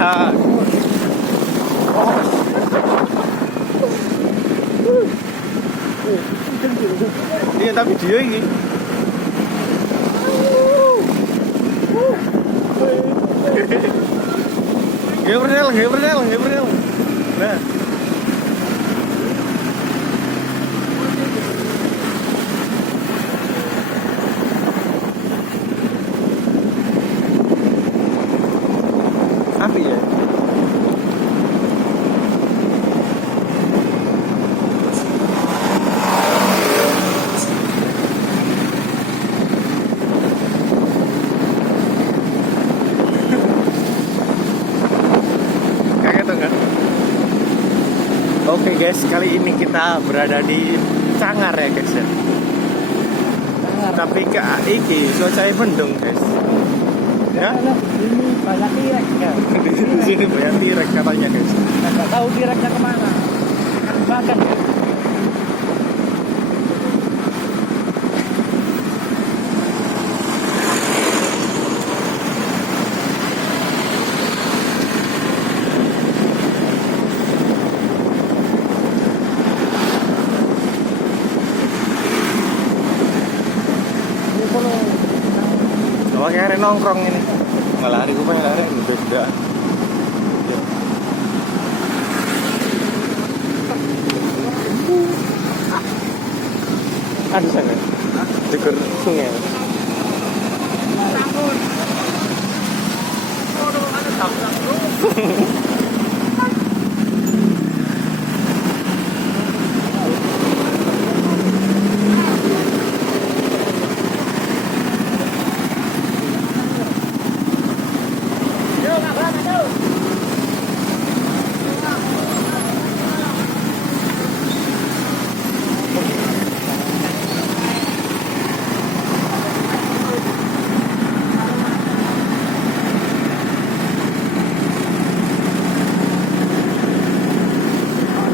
Iya tapi dia ini. Gak berdel. Nah. Api ya. Oke guys, kali ini kita berada di Cangar ya guys ya. Tapi ke iki cuacanya mendung guys. Ya? Ini banyak tirek ya. Di sini banyak tirek katanya guys. Nggak tahu tireknya kemana. Kan makan ya. Kayak hari nongkrong ini. Malah hari gue pengen hari ini beda. Ada sana. Dekat sungai.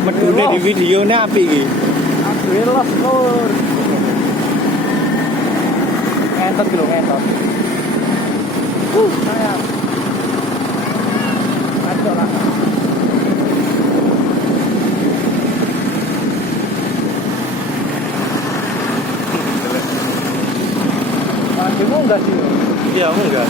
Medune di videone api iki. Alhamdulillah lur. Ngentot lho ngentot. Sayang. Aduh lah. Kamu enggak sih? Iya, enggak.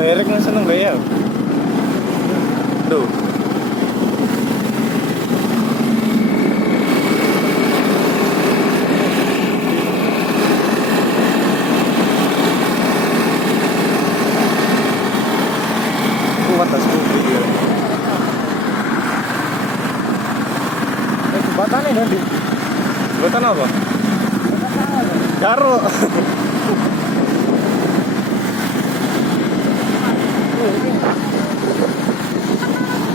Erek nang seneng gak ya? Tuh. Kuat tas video. Jembatan ini nanti. Jembatan apa? Karo.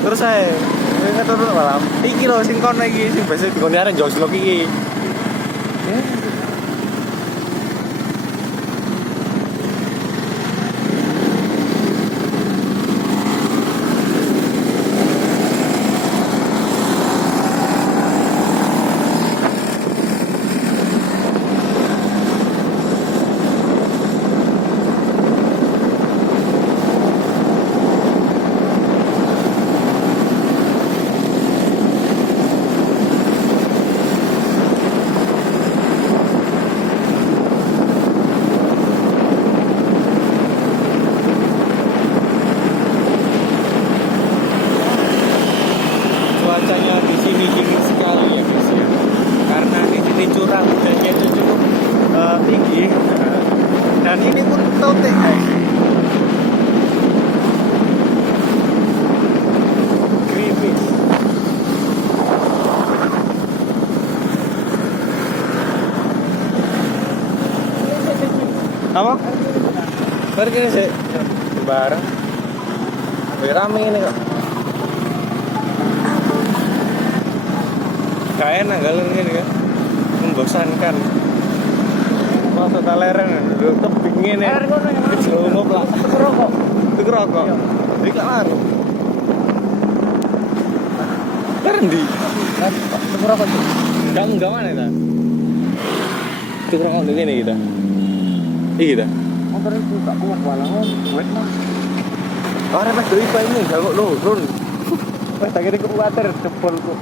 Terus saya ingat terus malam. Iki lho sing kono iki sing biasa dikone arek joslok iki. Cuacanya di sini dingin sekali ya guys ya. Karena ini ini curang hujannya itu cukup tinggi. Dan ini pun tote guys. Grimis. Apa? Pergi nih sih. Bareng. Rame ini kok. Gak enak galon ini kan. Membosankan. Masa talereng duduk tebing ini. Kejlonop lah. Rokok. Itu rokok. Iki gak laru. Kerendi. Itu rokok tuh. Enggak mana ta? Itu rokok ngene kita. Iki ta. Motor itu gak kuat walangan. Wet mah. Ora mas doi pa ini kalau nurun. Wes tak kira kuwatir jebol kok.